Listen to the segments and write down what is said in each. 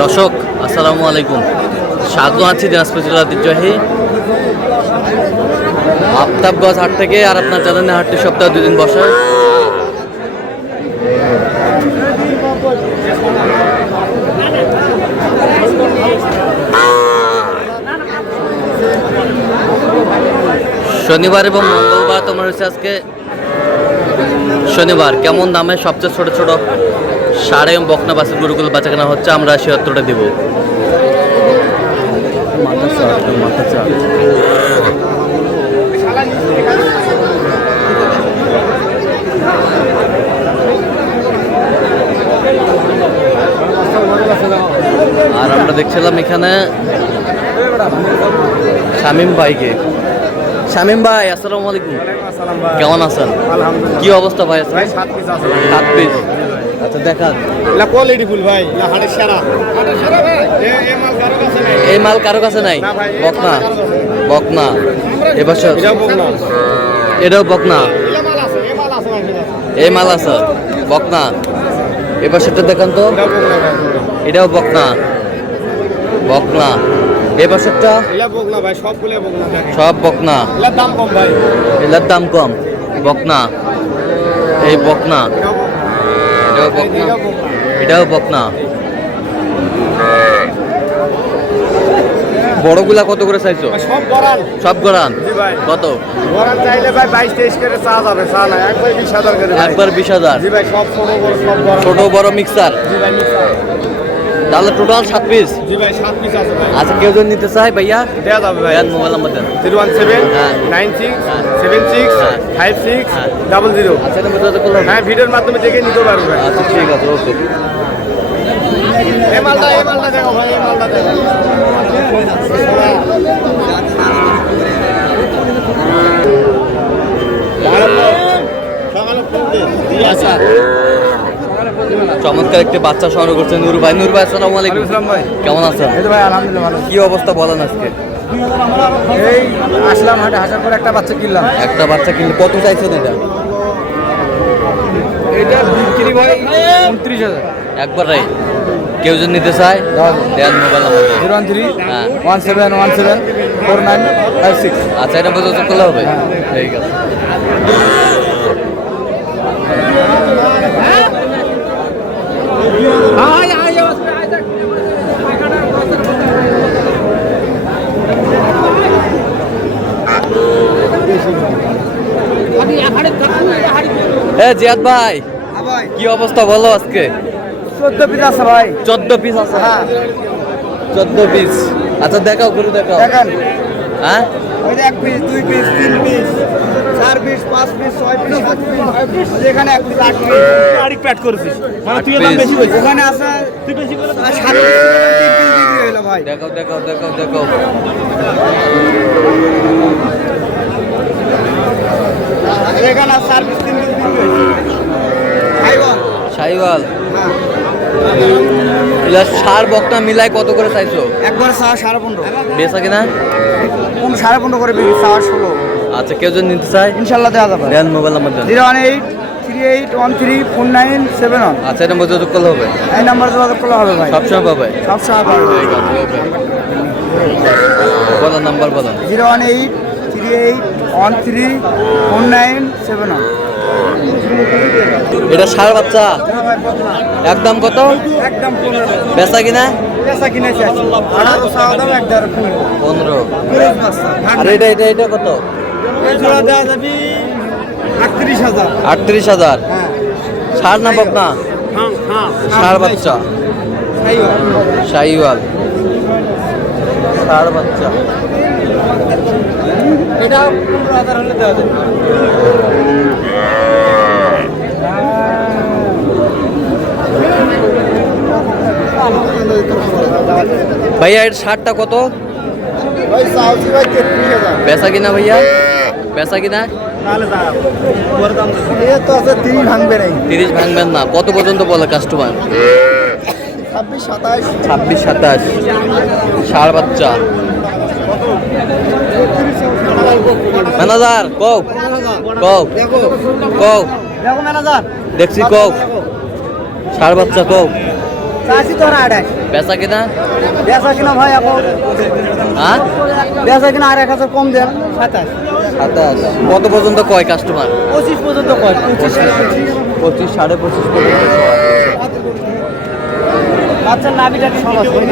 দর্শক আসসালামু আলাইকুম, স্বাগত আছি দিনাজপুর জেলার ঐতিহ্যবাহী আফতাবগঞ্জ হাট থেকে। আর আপনার জানেন হাটটি সপ্তাহে 2 দিন বসে। শনিবার এবং মঙ্গলবার তোমার হচ্ছে আজকে শনিবার। কেমন দামে সবচেয়ে ছোট ছোট সাড়ে এবং বকনা বাসের গরুগুলো বাচ্চা কেনা হচ্ছে, আমরা সে উত্তরটা দেব। আর আমরা দেখছিলাম এখানে শামীম ভাইকে। শামীম ভাই আসসালামু আলাইকুম, কেমন আছেন? কি অবস্থা ভাই? 7 পিস। আচ্ছা দেখান, কোয়ালিটি ফুল ভাই, হাটের সেরা। এই মাল কারো কাছে নাই? বকনা বকনা এবছর এটাও বকনা, এই মাল আছে বকনা। এবার সেটা দেখান তো, এটাও বকনা বকনা। এবার সেটা সব বকনা, এলার দাম কম। বকনা, এই বকনা, এটাও বকনা, এটাও বকনা। বড়গুলা কত করে চাইছো? সব গরান কত? গরান চাইলে ভাই 22-23 করে চা যাবে, চা না একবার 20,000 করে। একবার 20,000? জি ভাই, সব ছোট বড় সব গরান। ছোট বড় মিক্সার? জি ভাই মিক্সার। তাহলে টোটাল 7 পিস? জি ভাই 7 পিস আছে ভাই। আচ্ছা কেউ যদি নিতে চায় ভাইয়া দেয়া যাবে ভাই। মোবাইল নাম্বার দেন। 017-96-76-00। আচ্ছা এটা মধ্যে করলাম। হ্যাঁ, ভিডিওর মাধ্যমে দেখে নিতে পারবে ভাই। আচ্ছা ঠিক আছে, ওকে। এই মালটা দেখো ভাই, এই মালটা দেখো। চমৎকার একটি বাচ্চা সংগ্রহ করছেন নূর ভাই। নূর ভাই আসসালামু আলাইকুম, ভাই কেমন আছেন? এই তো ভাই আলহামদুলিল্লাহ ভালো। কি অবস্থা বলেন আজকে? এই আসলাম হাটে, আসার পর একটা বাচ্চা কিনলাম। একটা বাচ্চা কিনলে কত চাইছেন এটা? এটা বিক্রি ভাই 29,000। একবার রাই কেউ যদি নিতে চায় দেন মোবাইল নাম্বার দেন। 013-1717-4956। আচ্ছা এটা মধ্যে যোগ করলে হবে? ঠিক আছে। জিয়াদ ভাই কি অবস্থা বলো আজকে? 14 পিস আছে ভাই। 14 পিস আছে? হ্যাঁ 14 পিস। আচ্ছা দেখাও, গরু দেখাও। দেখেন, হ্যাঁ ওই যে 1 piece 2 piece 3 piece 4 piece 5 piece 6 piece 7 piece, যেখানে 1 পিস 8 পিস আরেক প্যাট করেছিস মানে তুই দাম বেশি কইছিস। ওখানে আছে তুই বেশি করে 7 পিস 3 পিস বিক্রি হলো ভাই। দেখাও দেখাও দেখাও দেখাও। এখানে 4 পিস 3 পিস বিক্রি হয়েছে। খাইবাল শাহিওয়াল হ্যাঁ, এগুলা সার বকনা মিলাই কত করে চাইছো? একবার 15.5 বেচা কিনা? 15.5 করে বিক্রি, 16। আচ্ছা কেউ যদি নিতে চায় ইনশাআল্লাহ দেওয়া যাবে। দেন মোবাইল নাম্বার দেন। 01838134971। আচ্ছা এটা মধ্যে যোগ করলে হবে? এই নাম্বার যোগাযোগ করলে হবে ভাই, সবসময় পাবে? সবসময় পাবে। ঠিক আছে, ওকে। বলো নাম্বার বলেন। 01838134971। এটা ষাঁড় বাচ্চা, একদম কত? একদম 15। বেচা কিনা? পেশা কিনেছি 18 চাওয়া দাম, 15। 15। আর এটা এটা এটা কত? এই জোড়া দেওয়া যাবে 38,000। 38,000? হ্যাঁ ষাঁড় না বকনা? হ্যাঁ ষাঁড় বাচ্চা, শাহিওয়াল ষাঁড় বাচ্চা। এটা 15,000 হলে দেওয়া যাবে। ভাইয়া এর ষাঁড়টা কত? ভাই সাউসি ভাই 33,000। বেচা কিনা ভাইয়া? বেচা কিনা? তাহলে দাও বড় দাম এ তো আছে 30 ভাঙবে নাই। 30 ভাঙবেন না? কত পর্যন্ত বলে কাস্টমার? 26-27। 26-27 ষাঁড় বাচ্চা। ম্যানেজার কও কও কও দেখো ম্যানেজার দেখছি কও ষাঁড় বাচ্চা কও চাষি তোরা 28 বেচা কিনা বেচা কিনা ভাই এখন হ্যাঁ বেচা কিনা আর 1000 কম দেন 27 কত পর্যন্ত কয় কাস্টমার 25 পর্যন্ত কয় 25 25 25.5 পর্যন্ত কয়। আচ্ছা নাবিটাকে সমাজ করে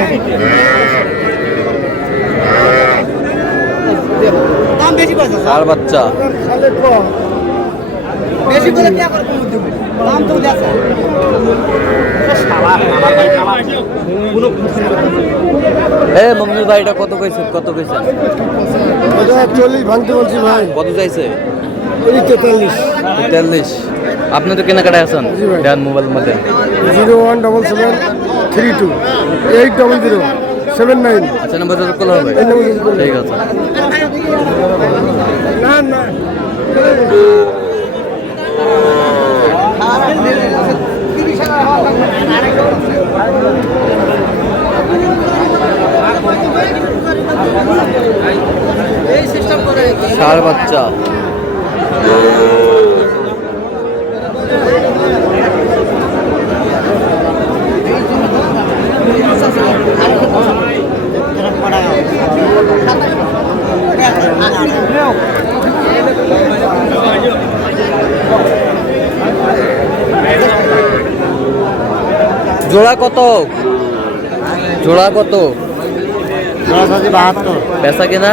দাম বেশি কইছো ষাঁড় বাচ্চা বেশি করে কি আবার কম দেব দাম তো দেখো শালা আমার ভাই শালা কোনো এ মমনুল ভাই এটা কত কইছেন 40 ভাঙতে বলছি ভাই কত চাইছে 43 43 আপনি তো কেনাকাটায় আছেন দেন মোবাইল মধ্যে 01772 800 আচ্ছা নাম্বার তো কল হবে ঠিক আছে না না ষাঁড় বাচ্চা জোড়া কত জোড়া কত 72 বেচা কিনা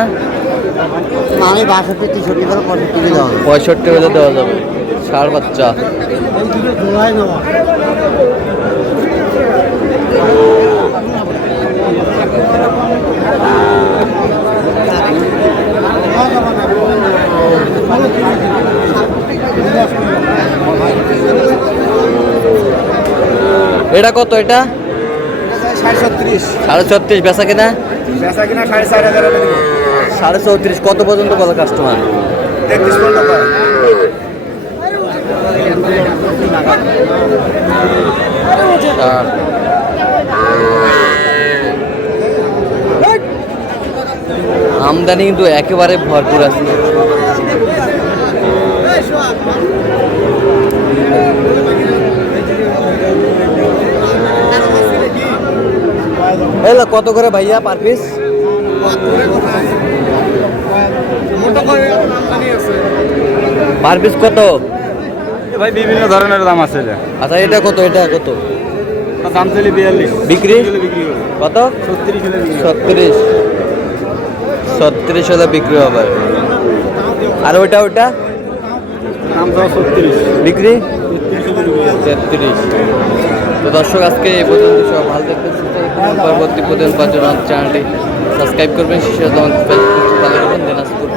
আমি 62 63 করে 65 দাও 65 হলে দেওয়া যাবে ষাঁড় বাচ্চা জোড়াই নেওয়া এটা কত এটা 36 36.5 বেচা কিনা বেচা কিনা 4500 34.5 কত পর্যন্ত বলে কাস্টমার 33 পর্যন্ত করে আমদানি কিন্তু একেবারে ভরপুর আছে এলা কত করে ভাইয়া পার পিস পার পিস কত ভাই বিভিন্ন ধরনের দাম আছে আচ্ছা এটা কত দাম চলে 42 বিক্রি বিক্রি করে কত 36 হলে 36 হলে বিক্রি হবে আর ওটা দাম তো 36 বিক্রি 33 তো দর্শক আজকে এই পর্যন্ত সব ভালো থাকবেন সুস্থ থাকবেন পরবর্তী পর্যন্ত পাওয়ার জন্য চ্যানেলটি সাবস্ক্রাইব করবেন শিশু ফেসবুক ফলো করবেন দিনাজপুর